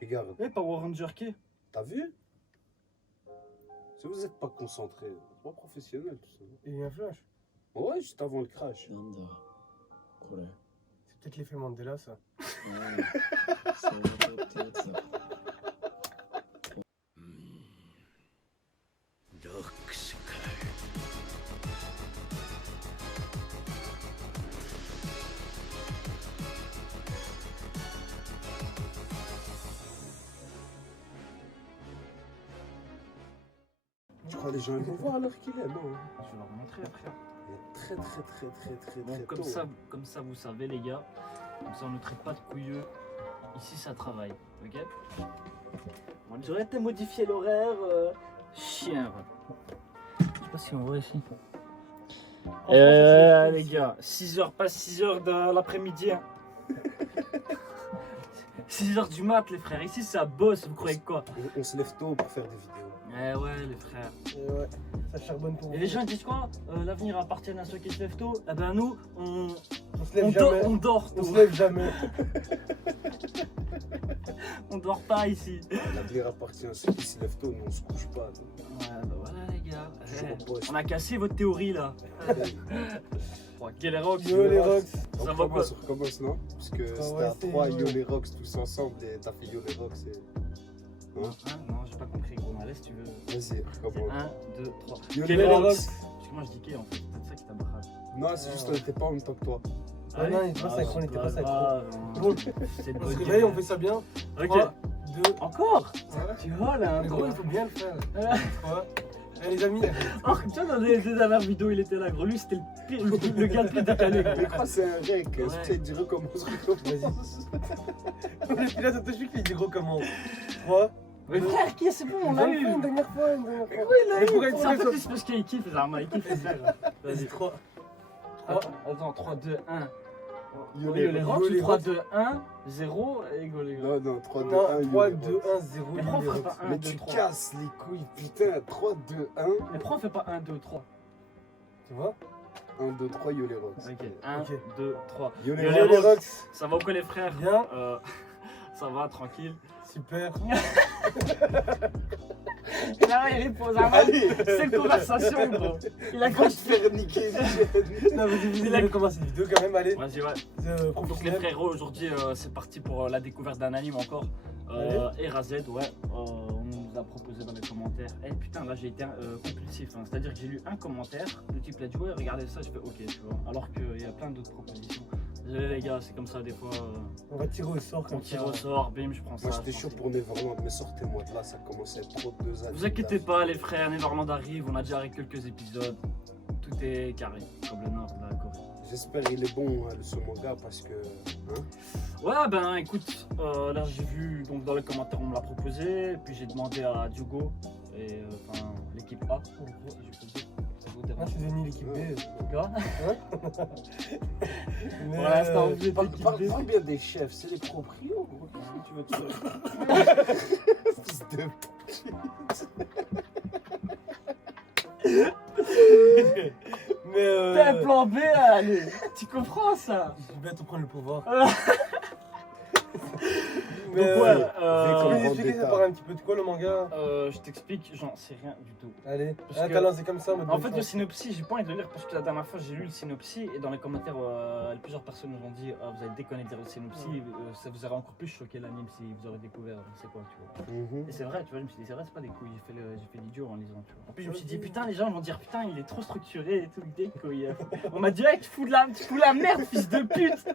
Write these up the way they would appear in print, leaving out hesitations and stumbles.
Regarde. Eh, Power Ranger qui? T'as vu? Si vous n'êtes pas concentré, c'est pas professionnel tout ça. Il y a eu un flash. Ouais, juste avant le crash. なんだこれ C'est peut-être l'effet Mandela, ça. そうってやつだロックスか。Tu crois les gens ils vont voir à l'heure qu'il est, non? Je vais leur montrer après. Il est très Bon, tôt. comme ça, vous savez, les gars. Comme ça, on ne traite pas de couilleux. Ici, ça travaille. Ok? On dirait que t'as modifié l'horaire. Chien. Je sais pas si on voit ici. Les gars, 6h, pas 6h de l'après-midi. Hein. 6h du mat, les frères. Ici, ça bosse. Vous croyez quoi? On se lève tôt pour faire des vidéos. Eh ouais, les frères. Et ouais, ça charbonne pour vous. Et les gens ils disent quoi? L'avenir appartient à ceux qui se lèvent tôt. Eh ben nous, On se lève jamais. on dort On tôt. se lève jamais. On dort pas ici. L'avenir appartient à ceux qui se lèvent tôt, nous on se couche pas. Ouais, bah voilà les gars. Toujours au poste. On a cassé votre théorie là. Bon, quel est Rox? Yo les rocks. Ça va quoi? On recommence, non? Parce que c'était ouais, à c'est 3 yo. Yo les Rocks tous ensemble et t'as fait Yo les Rocks et... Hein? Non, j'ai pas compris gros. Mais laisse tu veux. Vas-y, recommence. 1, 2, 3. Yo Quel les est Rocks. Rox? Parce que moi je dis en fait. C'est peut-être ça qui t'a barré. Non, c'est juste qu'on était pas en même temps que toi. Ah non, il était pas synchro, il était pas synchro. Bon, Bon, c'est on se réveille, on fait ça bien. Ok. 3, 2, Encore? ouais. Tu vois là, Mais gros. gros, il faut bien le faire. Ouais. 3. Eh les amis, Oh, tu vois, dans les deux dernières vidéos, il était là, gros. Lui, c'était le pire, le gars le plus décalé. Mais quoi, c'est un rec. Ouais. C'est peut-être du recommence. on est là, ça te suit qu'il dit gros comment. 3. Mais frère, qui c'est bon, on l'a eu. Une dernière fois, une dernière fois. Oui, il l'a Mais eu. pour être sûr, En ça- fait, c'est parce qu'il kiffe, Zarma, il kiffe les faire. Vas-y, 3. Attends, 3, 2, 1. Yo Les les Rocks, Yo les 3, Rocks. 2, 1, 0, et go les gars. Non, non, 3, 2, 1. Non, 3, 2, 1, 0. Mais pourquoi on ferait pas 1, Mais 2, tu 3? casses les couilles, putain. 3, 2, 1. Mais pourquoi on fait pas 1, 2, 3? Tu vois? 1, 2, 3, Yo les Rocks. Ok, 1, Ok. 2, 3. Yo Yo les les Yo les Rocks. rocks. Ça va ou quoi les frères? Bien. Ça va, tranquille. Super. Là, il répond, Zarma. C'est une conversation, gros. Il a Va cru. te faire niquer. Non, vas-y, on commence cette vidéo quand même, allez. Vas-y, ouais. Donc les Professionnel. frérots, aujourd'hui c'est parti pour la découverte d'un anime encore. Erazed, ouais. On nous a proposé dans les commentaires. Eh putain, là j'ai été compulsif. Hein. C'est-à-dire que j'ai lu un commentaire, le type l'a dit ouais, regardez ça, je fais ok, tu vois. Alors qu'il y a plein d'autres propositions. Désolé les gars, c'est comme ça des fois. On va tirer au sort On comme tire ça. au sort, bim, je prends ça. Moi j'étais je chaud prends pour Neverland, mais sortez-moi de là, ça commence à être trop de 2 années. Vous inquiétez pas les frères, Neverland arrive, on a déjà arrêté quelques épisodes. Tout est carré, comme le nord de la Corée. J'espère qu'il est bon ce manga parce que. Hein, Ouais, ben écoute, là j'ai vu, donc dans les commentaires on me l'a proposé, puis j'ai demandé à Diogo, et enfin l'équipe A, si je peux dire. Ça vous Ah, dérange c'est devenu l'équipe B. pas? Mais, Pour l'instant, vous êtes parle, l'équipe parle, B. parle bien des chefs, c'est les proprios, gros. Qu'est-ce que tu veux te faire? Fils de Mais T'as un plan B, allez, tu comprends ça? Je vais bientôt prendre le pouvoir. Donc Mais ouais, Viens tu comme peux nous expliquer Vendetta. ça par un petit peu de quoi le manga? je t'explique, j'en sais rien du tout. Allez, Parce ah, que- t'as lancé comme ça. mode En de fait, le chance. synopsis, j'ai pas envie de le lire parce que la dernière fois j'ai lu le synopsis et dans les commentaires, plusieurs personnes nous ont dit ah, vous avez déconné de dire le synopsis, ça vous aurait encore plus choqué l'anime si vous aurez découvert c'est quoi, tu vois. Mhm. Et c'est vrai, tu vois, je me suis dit c'est vrai, c'est pas des couilles, j'ai fait l'idiot en lisant, tu vois. En plus, je me suis dit putain, les gens vont dire putain, il est trop structuré et tout, des couilles. On m'a dit hey, tu fous la merde, fils de pute,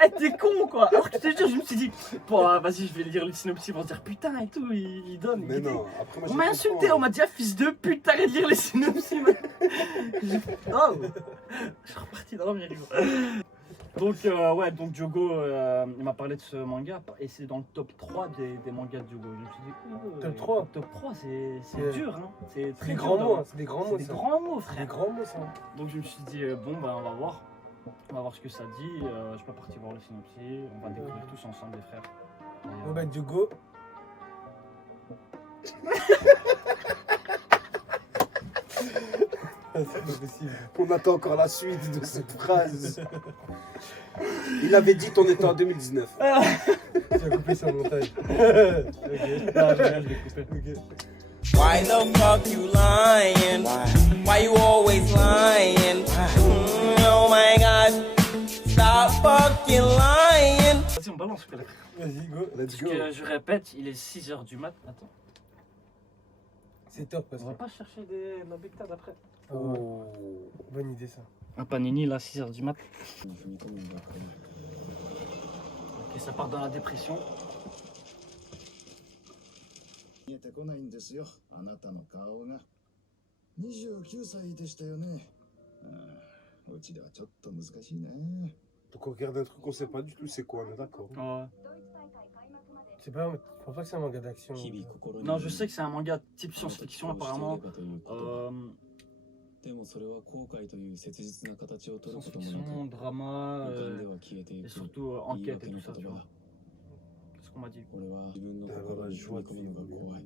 hey, t'es con quoi. Alors que je te jure, je me suis dit bon, vas-y, je vais lire le synopsis, ils vont se dire putain et tout, il donne. Mais il- non, après moi On je m'a comprends, insulté, hein. on m'a dit ah, fils de pute, t'arrêtes de lire les synopsis. Oh, je suis reparti dormir. Donc ouais, donc Diogo il m'a parlé de ce manga et c'est dans le top 3 des mangas de Diogo. Je me suis dit Top 3? Top 3 c'est C'est- dur hein. C'est C'est très des dur grands de- mots, hein, c'est des grands C'est mots. des ça. grands mots C'est des frère. grands mots ça. Donc je me suis dit bon ben on va voir. On va voir ce que ça dit. Je suis pas parti voir le synopsis. On va découvrir tous ensemble les frères. Et, Bon bah Diogo. C'est pas possible. On attend encore la suite de cette phrase. Il avait dit qu'on était en 2019. Tu as coupé son montage. Ok. Ah, je vais couper. Ok. Why the fuck you lying? Why you always lying? Oh my god, stop fucking lying. Vas-y, on balance. Frère. Vas-y, go. Let's Parce go. que je répète, il est 6h du mat. Attends, C'est top parce on que. va pas chercher la bectade après. Ah ouais, Oh. bonne idée ça. Un panini là, 6h du mat. 踏み込むんだこれ Ok, ça part dans la dépression. 見えてこないんですよ、あなたの顔が。29歳でしたよね。うちではちょっと難しいね。 Donc on regarde un truc qu'on sait pas du tout c'est quoi, on est d'accord. Ouais. Je sais pas, je pense pas que c'est un manga d'action. 日々心に Non, je sais que c'est un manga type science-fiction apparemment. でもそれは後悔という切実な形を取ることもな Science-fiction, く drama 浮かんでは消えてい et く surtout 言い enquête 訳 et の tout ça, 言 tu 葉 vois. だ C'est ce qu'on m'a dit. 俺は自分の心に踏み込むのが怖い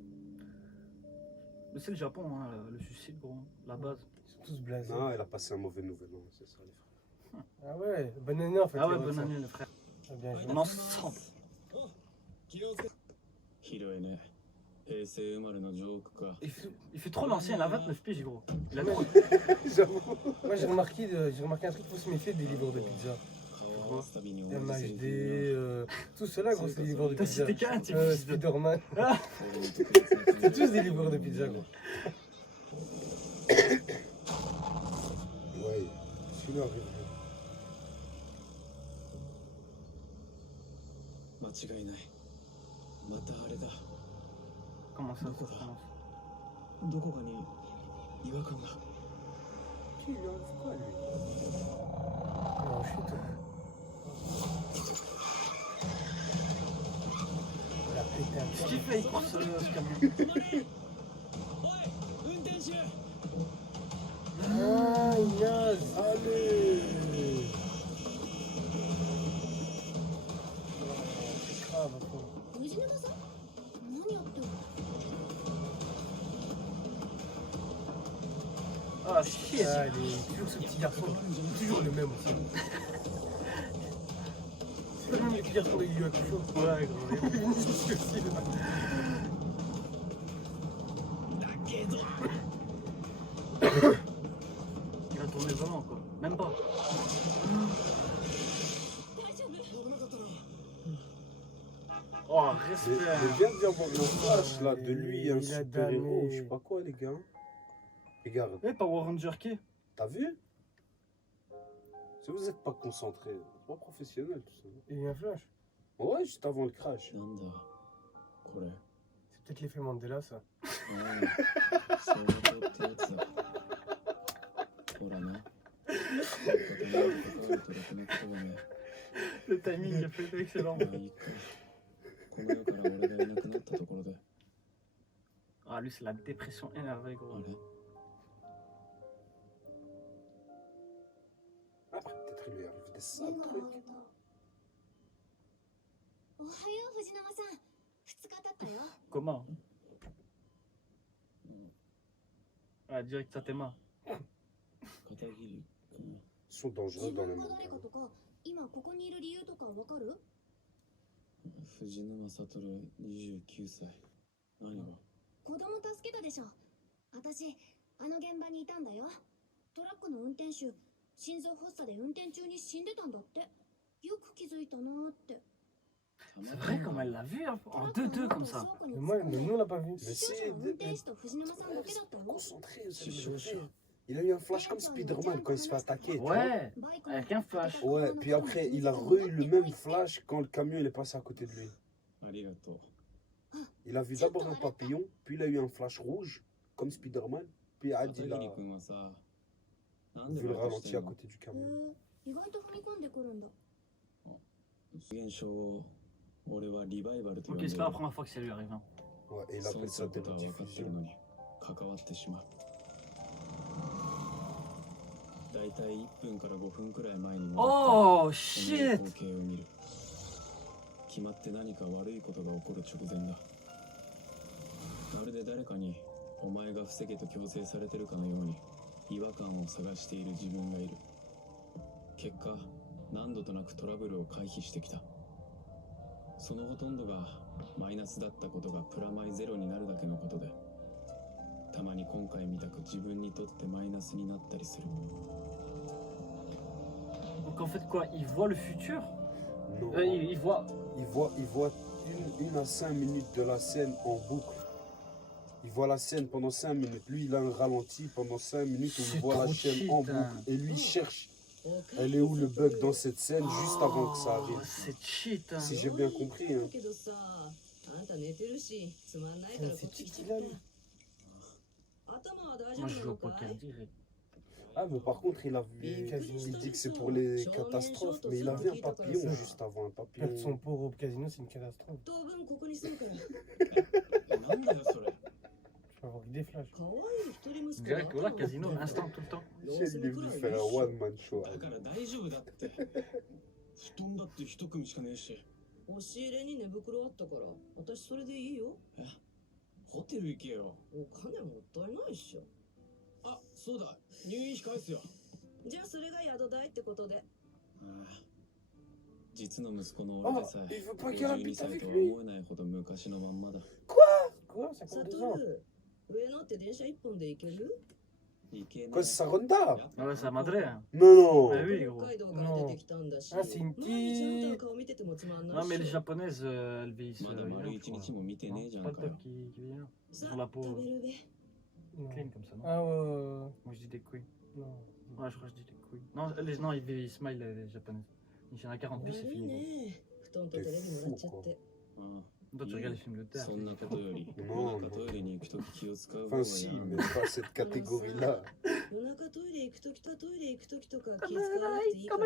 Mais c'est le Japon, hein, le suicide, gros. La base. Ils sont tous blasés. Non, elle a passé un mauvais nouvel an, c'est ça les frères. Ah ouais, bonne année en fait. Ah ouais, les bonne Roxas. année, le frère. Ah, bien joué. On est ensemble. 広いね平成生まれのジョークか Il fait trop l'ancien, il a 29 piges, gros. Il a trop. J'avoue. Moi j'ai remarqué un truc, faut se méfier des livres de pizza. 顔を合わすたびに同じセリ MHD, フ tout cela gros, c'est des livres de T'as pizza. cité qu'un type. fils de- Spider-Man, が俺に特別な感 c'est じが tous des livres de pizza gros. Ouais, celui-là arrive. 間違いないまたあれだ Comment ça, ça commence? どこかに違和感が Qui lui arrive quoi lui? Non, chut. Il a pété un Qu'est-ce câble. qu'il fait? Il court ce camion. Ah, Inaz, allez. C'est grave, après. 藤沼さん何やってる Ah, shit. Allez, toujours ce petit garçon, toujours le même aussi. C'est pas le même petit garçon de Yu Yu Hakusho. Ouais, gros. Vinicius aussi, là. Il a tourné vraiment, quoi. Même pas. Oh, Mais respect. viens d'y avoir un flash là de lui, un Il a super héros, damné. je sais pas quoi les gars. Regarde, Eh, Power Ranger K. t'as vu? Si vous êtes pas concentré, c'est pas professionnel tout ça. Il y a eu un flash. Ouais, juste avant le crash. なんだこれ C'est peut-être l'effet Mandela, ça. ああそうってやつだほらな片目に関わるとろくなことがね Le timing a fait excellent. まあいいかこの世から俺がいなくなったところで Ah, lui, c'est la dépression énervée, あ gros. れ Ah, peut-être il lui arrive des 目 sales が trucs. 割れたおはよう藤沼さん2日経ったよ Comment? Ah, direct, ça t'es marre. 片桐君 Ils sont dangereux 自 dans les 分が mangas. 誰かとか今ここにいる理由とかわかる藤沼悟29歳何が子供助けたでしょ私あの現場にいたんだよトラックの運転手心臓発作で運転中に死んでたんだってよく気づいたなーって C'est vrai, comme elle l'a vu, hein, en 2-2 comme ça. Mais moi, nous, on l'a pas vu. Mais 視聴 si, 者の運転手と藤沼さんだけだったよ concentré, vous savez le faire. Il a eu un flash comme Spider-Man quand il se fait attaquer. tu vois. Ouais, avec un flash. Ouais, puis après, il a eu le même flash quand le camion il est passé à côté de lui. ありがとう Il a vu d'abord un papillon, puis il a eu un flash rouge, comme Spider-Man, puis 片 Adi il a 桐君はさなんで vu le バイトして ralenti à んの côté du camion. 意外と踏み込んでくるんだ現象を俺はリバイバルと呼ん Ok, で c'est る pas la première fois que ça lui arrive. Hein. Ouais, et il 損 appelle す ça ることは分かってる diffusion. のに関わってしまうだいたい1分から5分くらい前にも Oh この shit! 光景を見る決まって何か悪いことが起こる直前だまるで誰かにお前が防げと強制されてるかのように違和感を探している自分がいる結果何度となくトラブルを回避してきた。そのほとんどがマイナスだったことがプラマイゼロになるだけのことで、たまに今回みたく自分にとってマイナスになったりする。 Donc en fait quoi, il voit le futur. Non. Il voit. Il voit une à 5 minutes de la scène en boucle. Il voit la scène pendant 5 minutes. Lui, il a un ralenti pendant 5 minutes où il C'est voit la trop chaîne cheat, en hein. boucle. Et lui, il cherche. Elle est où le bug dans cette scène juste avant que ça Oh, arrive. c'est cheat. Hein. Si j'ai bien compris. Hein. C'est cheaté là, lui. Moi je joue au poker direct. Ah, mais par contre, il a vu. Il dit que c'est pour les catastrophes. Mais il avait un papillon juste avant. Un papillon. Perdre son pauvre au casino, c'est une catastrophe. 当分ここに住むからなんだよそれ。 Je vais avoir des flashs. 可愛い一人息子 Direct, voilà, casino, instant, tout le temps. Michel, il est venu faire un one-man show. だから大丈夫だって。布団だって一組しかねえし。押し入れに寝袋あったから私それでいいよホテル行けよ。お金もったいないっしょあ、そうだ。入院費返すよ。じゃあそれが宿代ってことで実の息子の俺でさ Oh, え il veut pas qu'elle 52 habite 歳 avec とは lui. 思えないほど昔のまんまだ。 Quoi? Ça サ compte ト 2 ans. ル上野って電車一本で行けるいけね Quoi, c'est sa Ronda? Ouais, ça m'adrait. Hein. Non, non. Bah oui, gros. 北海道から出てきたんだし Ah, c'est une 毎日あなたの petite. 顔見ててもつまんな Non, い mais les し japonaises, elles vieillissent. まだ丸一日も見てねえじゃん Pas か le よ top qui vieillit. Hein. さ Sur la あ peau 食べるべ Non. clean comme ça, non? Ah ouais. Moi je dis des couilles. Non. Ouais, je crois que je dis des couilles. Non, non ils vieillissent smile les japonaises. Il y en a 42, c'est 悪い fini. ね布団とテレビもらっちゃってあ Toi, tu regardes les films de あ terre. そんなことよりもう夜中トイレに行くとき気を使う方 Enfin, が si, や mais pas cette catégorie-là. 夜中トイレ行くときとトイレ行くときとか気遣わなくていいから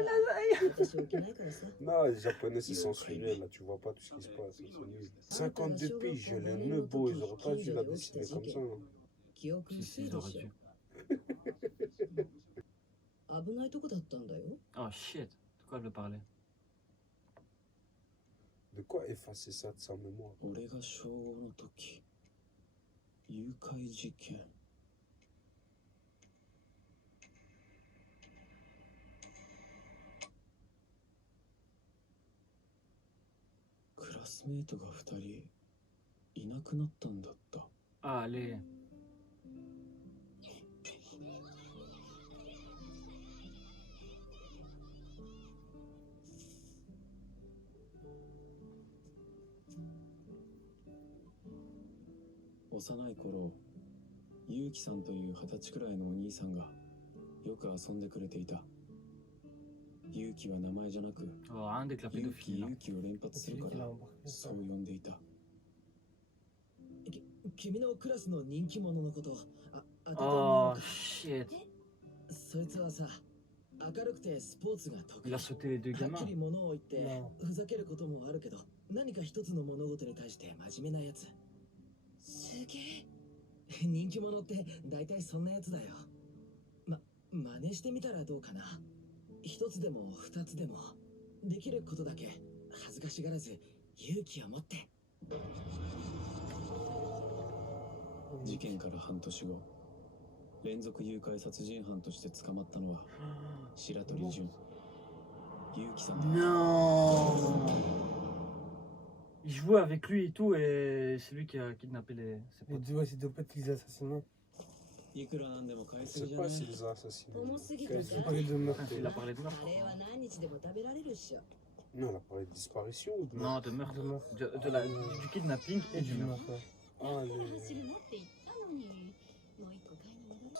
私起きないからさ Non, les Japonais, c'est censuré, là, tu vois pas tout ce qui se passe. C'est nul. 52 piges, les Nebo, ils auraient pas dû la dessiner comme ça. Hein. 記憶 Si, 薄 si, い ils で auraient し dû. ょ危ないとこだったんだよ Oh shit. De quoi elle veut parler? De quoi effacer ça de sa mémoire? 俺が小5の時誘拐事件。クラスメートが2人いなくなったんだった。 Ah, allez. 幼い頃、ゆうきさんという20歳くらいのお兄さんがよく遊んでくれていた。ゆうきは名前じゃなく、 Oh, un des clapés ゆ de うき filles. ゆうきを連発 C'est する lui か qui l'a ら、 embarqué. そう呼んでいた。君のクラスの人気者のこと当ててみよ Oh うか shit. そいつはさ明るくてスポーツが得 Il 意 a sauté les deux はっ gamins. きり物を言ってうんふざけることもあるけど何か一つの物事に対して真面目なやつすげえ人気者って大体そんなやつだよ真似してみたらどうかな一つでも二つでもできることだけ恥ずかしがらず勇気を持って事件から半年後、連続誘拐殺人犯として捕まったのは白鳥純、ゆうきさんだ。 Non. Il jouait avec lui et tout, et c'est lui qui a kidnappé ses Les potes. deux, ouais, c'est deux potes qui les assassinent. いくらなんでも返 Je せる sais じゃな pas い。 s'ils ont assassiné. 重すぎ Ils て ont さ Ils parlaient de meurtre. Enfin, il a parlé de カ meurtre. レーは何日でも食べられるっしょ Non, elle a parlé de disparition ou de meurtre? Non, de meurtre. De meurtre. Du kidnapping et Et du du meurtre. meurtre, ouais. Ah, だから les... 走るなって言ったのにもう一個買いに戻る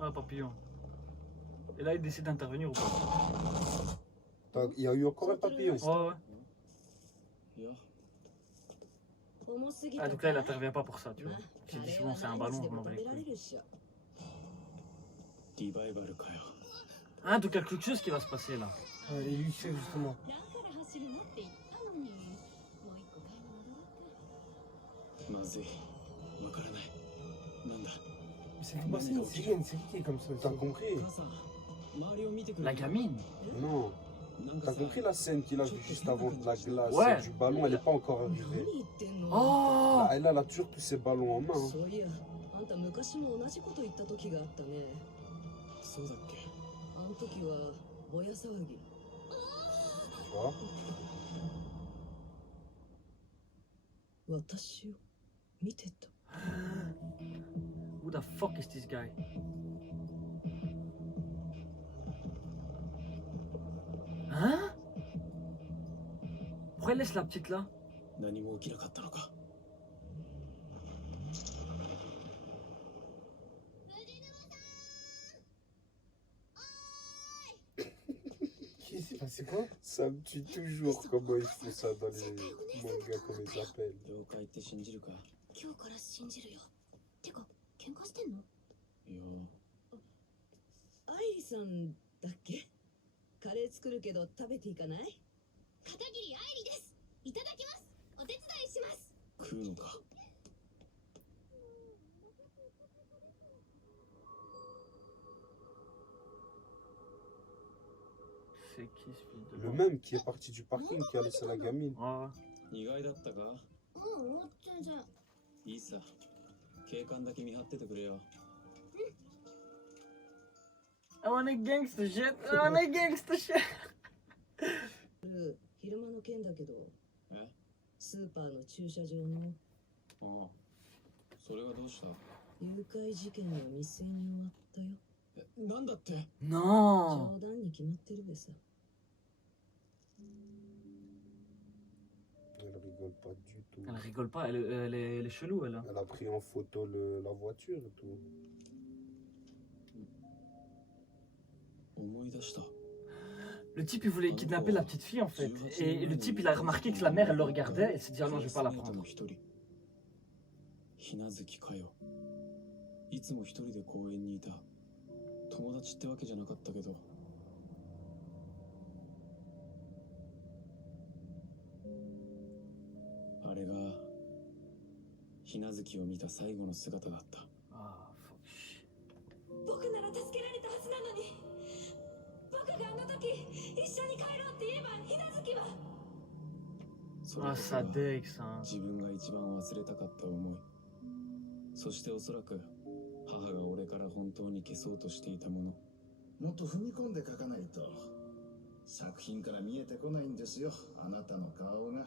Ah, papillon. Et là, il décide d'intervenir ou pas? Il y a eu encore un papillon. Ouais, ouais. いや、重すぎて Ah, donc là, il intervient pas pour ça, tu ま vois. あ J'ai カ dit レー souvent, は c'est un 何 ballon, 日で je も m'en bats 食 les べられ couilles. るっしょリバイバルかよ。 Ah, donc il y a quelque chose qui va se passer là. Ouais, et lui, c'est justement. だから走るなって言ったのにもう一個買いに戻ろうかまずい。わからない。なんだ。 C'est passé une série, une série qui est comme ça. T'as aussi. compris? 母さん、周りを見てくれ。 La gamine. Non. なんか T'as さ、 compris la scène qu'il a vue juste avant de la glace Ouais. et du ballon? Elle n'est pas encore 何 arrivée. 言ってんの Oh. Là, elle a toujours tous ses ballons en main. Hein. そういやあんた昔も同じこと言った時があったねそうだっけ。の時はぼや騒ぎ。 Tu vois? 私を見てた。 Who the fuck is this guy? Hein? Pourquoi elle laisse la petite là? 何も起きなかったのか。 Qui s'est passé quoi? Ça me tue toujours comment ils font ça dans les mangas, comme ils appellent. 了解って信じるか。今日から信じるよ。てか喧嘩してんの？いや、アイリさんだっけ？カレー作るけど食べていかない？片桐愛理です。いただきます。お手伝いします。食うのか。 C'est qui ce fils de Le merde? même qui est parti du parking, qui a laissé la gamine. Ah, 意外だったか。全然。いいさ。警官だけ見張っててくれよ。 I wanna gangster shit! I wanna gangster shit! 昼間の件だけど、え？スーパーの駐車場のああ。それがどうした？誘拐事件は未遂に終わったよ。え、なんだってNon! 冗談に決まってるべさ。 Elle rigole pas du tout. Elle rigole pas, elle est chelou elle. Elle a pris en photo la voiture et tout. 思い出した。 Le type il voulait kidnapper la petite fille en fait. Et le type il a remarqué que la mère elle le regardait et s'est dit ah non je vais pas la prendre. ひなずきかよ。いつも一人で公園にいた。友達ってわけじゃなかったけど。あれがひなずきを見た最後の姿だった。 Ah fuck shit. 僕なら助けられたはずなのに。僕があの時一緒に帰ろうって言えばひなずきは。それ Ah こそ ça が dégue ça. 自分が一番忘れたかった思い。そしておそらく母が俺から本当に消そうとしていたもの。もっと踏み込んで書かないと作品から見えてこないんですよ、あなたの顔が。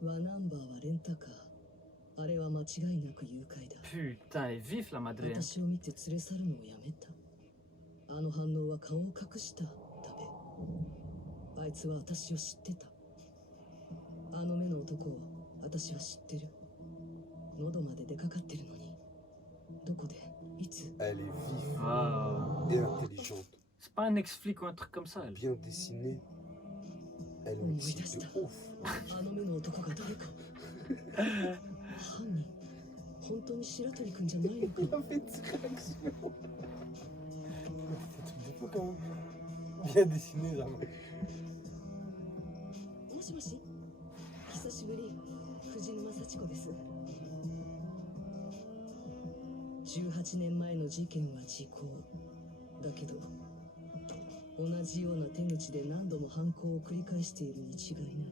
ワナンバーはレンタカー。あれは間違いなく誘拐だ。 Putain elle est vif la madeleine. 私を見て連れ去るのをやめた。あの反応は顔を隠しただべ。あいつは私を知ってた。あの目の男を私は知ってる。喉まで出かかってるのに。どこでいつ？ Elle est vive Ah. et intelligente. C'est pas un ex-flic ou un truc comme ça elle. Bien dessinée. Elle me dit de ouf. あの目の男が誰か。犯人。本当に白鳥くんじゃないのか。 Il a fait une réaction. C'est des trucs de fou quand même. Bien dessiné, genre. もしもし。久しぶり。藤沼幸子です。18年前の事件は時効だけど、同じような手口で何度も犯行を繰り返しているに違いない。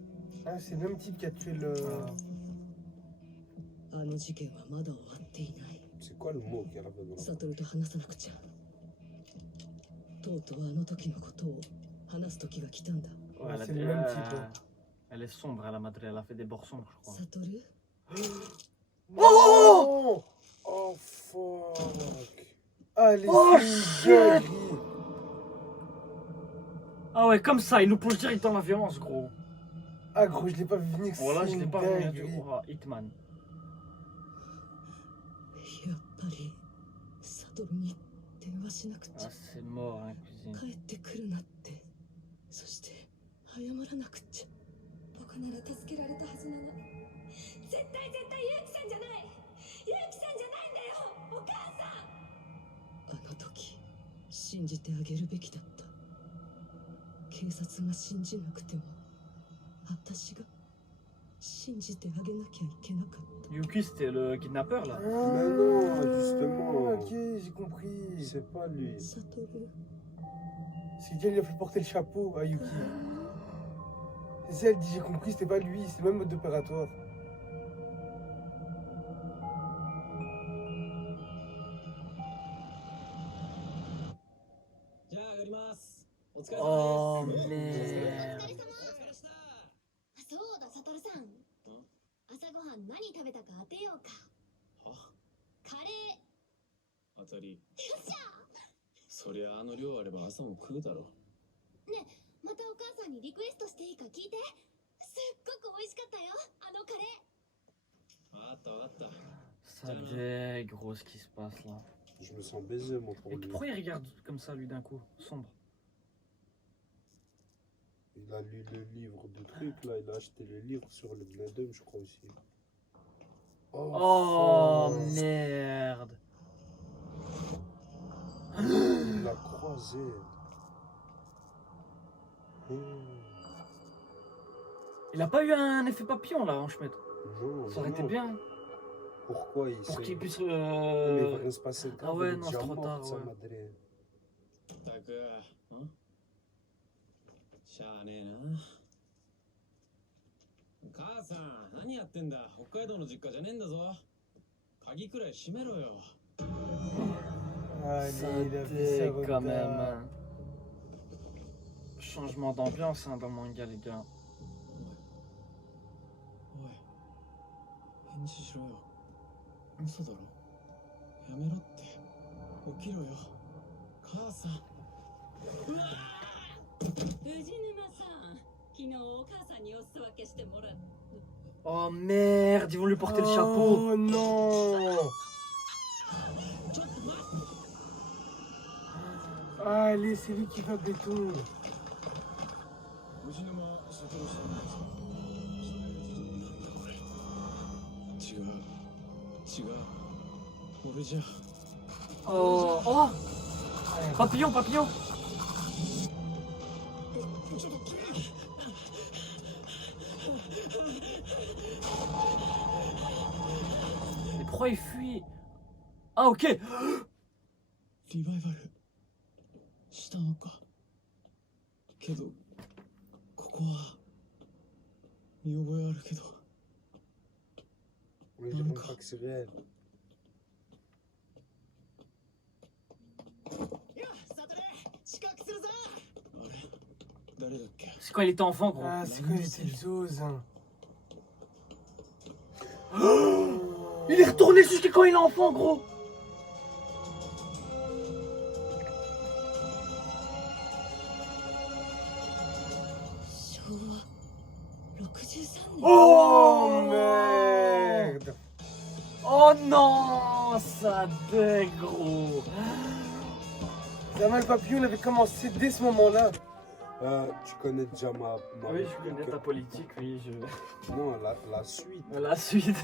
Ah, c'est le même type qui a tué le. あの事件はまだ終わっていない。 C'est quoi le mot qu'elle avait dans la サトルと話さなくちゃ。とうとうあの時のことを話す時が来たんだ。 Ouais, elle, c'est le même type. elle est sombre à la madeleine, elle a fait des bords sombres je crois. サトル？ Oh! Oh fuck! Ah, les Oh, dingueries. Ah ouais comme ça, il nous plonge direct dans la violence gros. Ah gros, je l'ai pas vu venir. Voilà c'est je l'ai une pas vu. dinguerie. Oh, Hitman. やっぱりサトルに電話しなくち Ah ゃ。 c'est mort hein cuisine. 帰ってくるなって。そして謝らなくちゃ。僕なら助けられたはずなのに。絶対ユウキさんじゃない。ユウキさんじゃないんだよ。お母さん。あの時信じてあげるべきだった。警察が信じなくても私が信じてあげなきゃいけなかった。 Yuki c'était le kidnappeur là. Mais non, justement. Ok, j'ai compris. C'est pas lui. サトル。 C'est qu'elle lui a fait porter le chapeau à Yuki. C'est ça, elle dit j'ai compris, c'était pas lui, c'est le même mode opératoire. Oh merde. そうだ、サトルさん。朝ごはん何食べたか当てようか。はカレー。当たり。そりゃあの量あれば朝も食うだろ。ね、またお母さんにリクエストしていいか聞いて。すっごく美味しかったよ、あのカレー。わかったわかった。 Ça dégue, gros, ce qui se passe là. Je me sens baisé, moi, pour Et lui. pourquoi il regarde comme ça, lui, d'un coup, sombre? Il a lu le livre de trucs, là. Il a acheté le livre sur le Bnadum, je crois aussi. Oh fuck. merde. Il l'a croisé. Il a pas eu un effet papillon là, hein, Schmidt. Non, Ça aurait été non. bien. Pourquoi il Pour s'est- qu'il puisse. Mais il va rien se passer. Ah ouais, il est non, déjà c'est trop mort, tard, sa ouais. madre. たく、んしゃあねえな。母さん、何やってんだ。北海道の実家じゃねえんだぞ。鍵くらい閉めろよ。 Allez, Ça il a fait sa dégue quand même. retard. Hein. Changement d'ambiance hein, dans le manga, les gars. おい、返事しろよ。嘘だろ。やめろって。起きろよ。母さん。うわ藤沼さん、昨日お母さんにお裾分けしてもらっ Oh merde, ils vont lui porter le chapeau. Oh non. Allez, c'est lui qui va béton. 藤沼悟さんですか。違う。俺じゃ。 Oh, oh Papillon, papillon. Mais pourquoi il fuit? Ah ok. リバイバルしたのか。けどここは見覚えあるけど。 Mais je crois pas que c'est réel. よサトル遅刻するぞ。あれ誰だっけ。 C'est quand il était enfant, gros. Ah, c'est quand il était Zose. Hein. Il est retourné jusqu'à quand il est enfant, gros. Oh merde. Oh non, ça dégue, gros. Zaman le papillon, il avait commencé dès ce moment-là. Tu connais déjà ma Oui, je connais ta politique, oui, je... Non, la suite. La suite.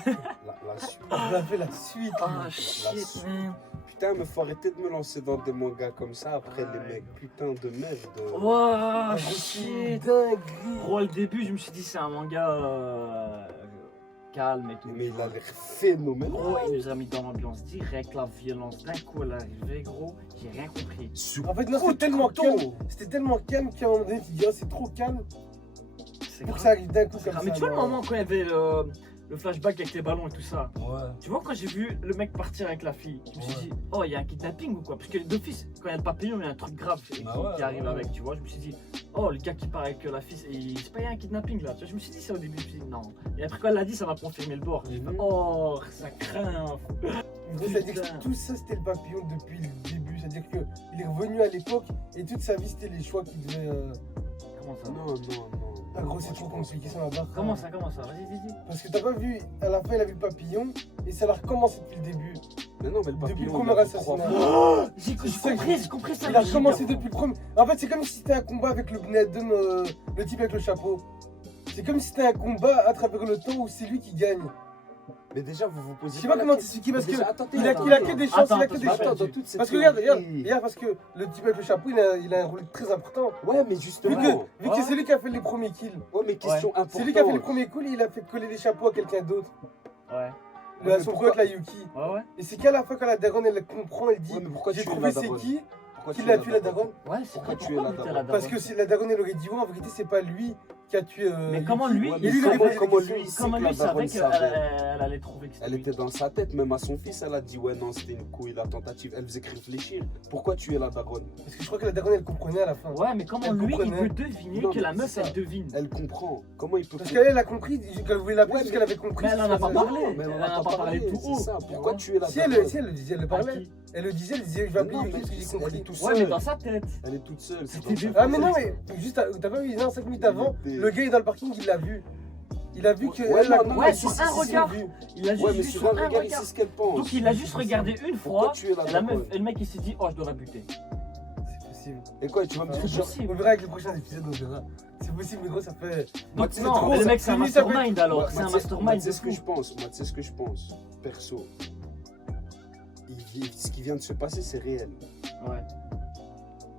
La suite. Il a fait la suite. Ah, lui. shit, man. Putain, mais faut arrêter de me lancer dans des mangas comme ça après les mecs. Putain de merde. Wow, C'est shit. dinguerie. Gros, le début, je me suis dit, c'est un manga calme et tout. Mais il a l'air phénoménal. Gros, il nous a mis dans l'ambiance directe, la violence d'un coup, elle est arrivée, gros, j'ai rien compris. En fait, non, c'était tellement calme. C'était tellement calme qu'à un moment donné, tu te dis, oh, c'est trop calme. C'est Pour que grave. ça arrive d'un coup comme Ah, ça. mais tu vois le non. moment quand il y avait le flashback avec les ballons et tout ça. Ouais. Tu vois, quand j'ai vu le mec partir avec la fille, je me suis dit, oh, il y a un kidnapping ou quoi? Parce que d'office, quand il y a le papillon, il y a un truc grave qui arrive avec, tu vois. Je me suis dit, oh, le gars qui part avec la fille, c'est pas il y a un kidnapping là. Tu vois, je me suis dit ça au début, je me suis dit, non. Et après, quand elle l'a dit, ça m'a confirmé le bord. J'ai fait, oh, ça craint. C'est-à-dire Putain. que tout ça, c'était le papillon depuis le début. C'est-à-dire qu'il est revenu à l'époque et toute sa vie, c'était les choix qu'il devait. Comment ça? Non. Ah, gros, c'est trop compliqué, ça va pas. Comment ça? Vas-y, dis. Parce que t'as pas vu, à la fin, il a vu le papillon et ça a recommencé depuis le début. Mais non, mais le Depuis papillon. le premier il a vu trois assassinat. fois. J'ai compris ça. Il a mais commencé j'ai- depuis le premier. En fait, c'est comme si c'était un combat avec le Bnadum, le type avec le chapeau. C'est comme si c'était un combat à travers le temps où c'est lui qui gagne. Mais déjà, vous vous posez. Je sais pas comment la t'expliquer parce que Déjà, attends, il a attends, que des chances, attends, il a que des attends, chances. dans toute cette Parce que théorie. regarde, parce que le type avec le chapeau, il a un rôle très important. Ouais, mais Vu justement. que c'est lui qui a fait les premiers kills. Ouais, mais question importante. C'est lui qui a fait les premiers kills et il a fait coller les chapeaux à quelqu'un d'autre. Ouais. Le son pro avec la Yuki. Ouais. Et c'est qu'à la fin, quand la daronne elle comprend, elle dit Ouais, mais pourquoi j'ai tu es trouvé la c'est daronne? qui Pourquoi qui tu l'a es tué la daronne. Ouais, c'est Pourquoi vrai, tu es pourquoi la t'es daronne? Parce que si la daronne elle aurait dit ouais, en vérité c'est pas lui, qui a tué. Mais comment Yuki. lui, Ouais, Et mais lui, il avait posé comment des questions. lui, il sait Comment que lui la daronne savait qu'elle savait. elle allait trouver que c'était Elle lui. était dans sa tête, même à son fils, elle a dit ouais non c'était une couille la tentative. Elle faisait que réfléchir. Pourquoi tuer la daronne? Parce que je crois que la daronne, elle comprenait à la fin. Ouais, mais comment Elle lui, il comprenait. peut deviner Non, que la mais meuf, c'est ça. elle devine? Elle comprend. Comment il peut Parce qu'elle, elle a compris, qu'elle voulait l'appeler, Ouais, parce mais- qu'elle avait compris. Mais elle en a pas Non, parlé. mais Elle on en n'a a pas parlé tout haut. c'est ça. tu Pourquoi vois. tuer la Si daronne? elle le disait, elle le À parlait. qui? Elle le disait, je vais appeler Non, Yuki mais parce que j'ai elle compris. est tout Ouais, mais seule. dans sa tête. Elle est toute seule. c'est C'était dans deux sa Ah mais tête. non mais juste t'as pas vu 5 minutes avant, Il était- le gars est dans le parking, il l'a vu. Il a vu que Ouais, elle l'a non, compris. ouais, si, sur si, un si, si, regard. vu. Il a Ouais, juste mais vu sur sur un un regard, il regard. sait ce qu'elle pense. Donc il a juste regardé une Pourquoi fois. tuer la Et la meuf, daronne? et le mec il s'est dit, oh je dois la buter. C'est possible. Et quoi, tu vas me dire C'est genre. possible. On verra avec les prochains épisodes, on verra. C'est possible, mais gros, ça fait. Moi, Donc tu sais, non, trop, mais le ça- mec c'est un c'est lui, ça peut mastermind alors. Moi, C'est un tu sais- mastermind. tu sais de ce que fou. je pense. Moi, tu sais ce que je pense. Perso. Ce qui vient de se passer, c'est réel. Ouais.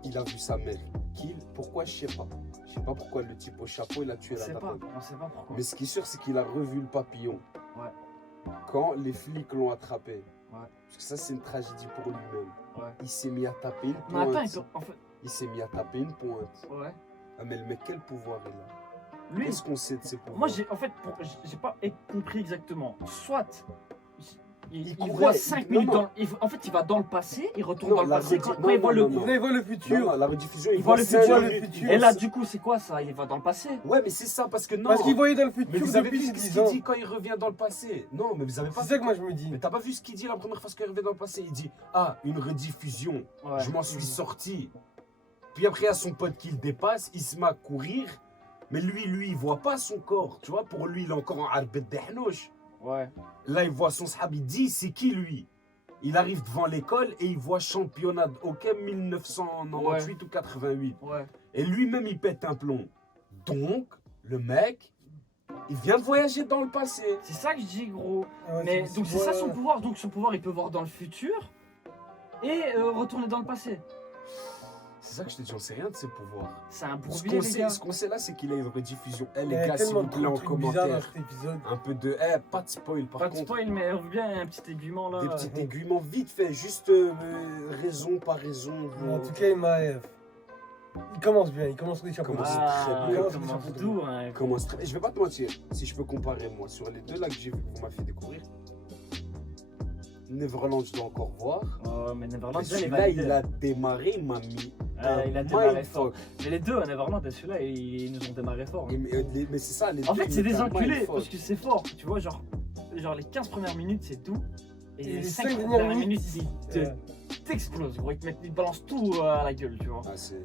Il a vu sa mère kill. Pourquoi? Je sais pas. Je sais pas pourquoi le type au chapeau, il a tué On la sait pas, daronne. on sait pas pourquoi. Mais ce qui est sûr, c'est qu'il a revu le papillon. Ouais. Quand les flics l'ont attrapé. Ouais. Parce que ça, c'est une tragédie pour lui-même. Ouais. Il s'est mis à taper une Mais pointe. attends, en fait, Il s'est mis à taper une pointe. ouais. Ah, mais le mec, quel pouvoir il a? Lui, Qu'est-ce qu'on sait de ses pouvoirs? moi j'ai en fait, j'ai pas compris exactement. Soit il Il voit courait, 5 non, minutes non. dans. En fait, il va dans le passé, il retourne Non, dans le la passé. redit- Quand non, il voit non, le. non, non. Là, il voit le Non, futur. non, la rediffusion, il, Il voit le cinq futur, minutes. Et là, du coup, c'est quoi ça? Il va dans le passé. Ouais, mais c'est ça, parce que non. Parce qu'il voyait dans le Mais futur vous avez depuis vu ce 10 qu'il ans. dit quand il revient dans le passé? Non, mais vous avez pas C'est ça que moi je me dis. Mais t'as pas vu ce qu'il dit la première fois qu'il revient dans le passé? Il dit ah, une rediffusion. Ouais. Je m'en suis sorti. Puis après, il y a son pote qui le dépasse, il se met à courir. Mais lui, il voit pas son corps. Tu vois, pour lui, il est encore en arbet d'Ahnouch. Ouais. Là, il voit son sahab, il dit c'est qui lui? Il arrive devant l'école et il voit championnat de hockey 1998 ou 88. Ouais. Et lui-même, il pète un plomb. Donc, le mec, il vient de voyager dans le passé. C'est ça que je dis, gros. Ah ouais, Mais donc c'est ça son ouais. pouvoir. Donc son pouvoir, il peut voir dans le futur et retourner dans le passé. C'est ça que je te dis, on sait rien de ses pouvoirs. C'est un Ce bourbier, qu'on les sait, gars. ce qu'on sait là, c'est qu'il a une rediffusion. Eh Il y les a gars, s'il tellement vous de plaît, en trucs bizarres dans commentaire, cet épisode. un peu de... pas de spoil par Pas de contre. spoil, mais bien un petit aiguillement là. Des petits aiguillements vite fait, juste raison par raison. En tout cas, il commence bien, il commence sur des chapeaux. Commence Ah, très bien. il Commence commence sur des doux, hein. Comment se tra- Je vais pas te mentir, si je peux comparer moi sur les deux là que j'ai vu que vous m'avez fait découvrir, Neverland, je dois encore voir. Oh, mais Neverland, Et déjà, il est celui-là, validé. il a démarré, il m'a mis. Il a un démarré fort. mindfuck. Mais les deux, Neverland et celui-là, ils nous ont démarré fort. hein. Mais c'est ça, les En deux, fait, ils c'est mettent des un enculés mindfuck. parce que c'est fort. Tu vois, genre les 15 premières minutes, c'est doux. Et Et les les 5 cinq dernières dernières minutes, minutes, ils t'explosent, gros. Ils te balancent tout à la gueule, tu vois. Ah, c'est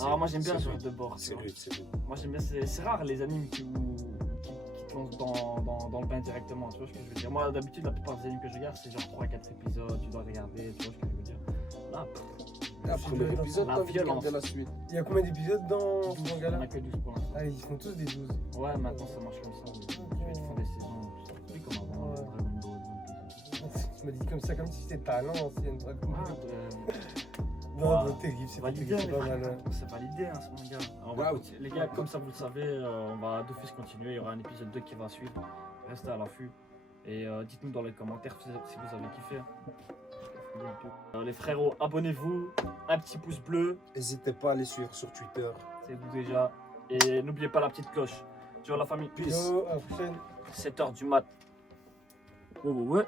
Alors, moi, j'aime bien c'est ce genre rude. de bord. tu C'est vois. rude, c'est rude. Moi, j'aime bien, c'est rare les animes qui te lancent dans le bain directement. Tu vois ce que je veux dire? Moi, d'habitude, la plupart des animes que je regarde, c'est genre 3-4 épisodes, tu dois regarder, tu vois ce que je veux dire? Là, Le Ah, premier dans- épisode, la t'as envie de violence. regarder la suite. Il y a combien d'épisodes dans ce on manga-là a que 12 pour l'instant. Ah, ils font tous des 12. Ouais, maintenant ça marche comme ça. Ils font des saisons, plus comme avant, Ouais. Dragon Ball. One Tu m'as dit comme ça, comme si c'était talent ancienne. Piece. Non, Ouais. non, terrible, c'est C'est pas validé, terrible, c'est pas mal. c'est validé hein, ce manga. Alors, on va Wow. continuer. Les gars, comme ça vous le savez, on va d'office continuer. Il y aura un épisode 2 qui va suivre. Restez à l'affût. Et dites-nous dans les commentaires si vous avez kiffé. Les frérots, abonnez-vous, un petit pouce bleu, N'hésitez pas à les suivre sur Twitter. c'est vous déjà. Et n'oubliez pas la petite cloche. Ciao la famille. Peace. Yo, à la prochaine. 7h du mat. Ouais.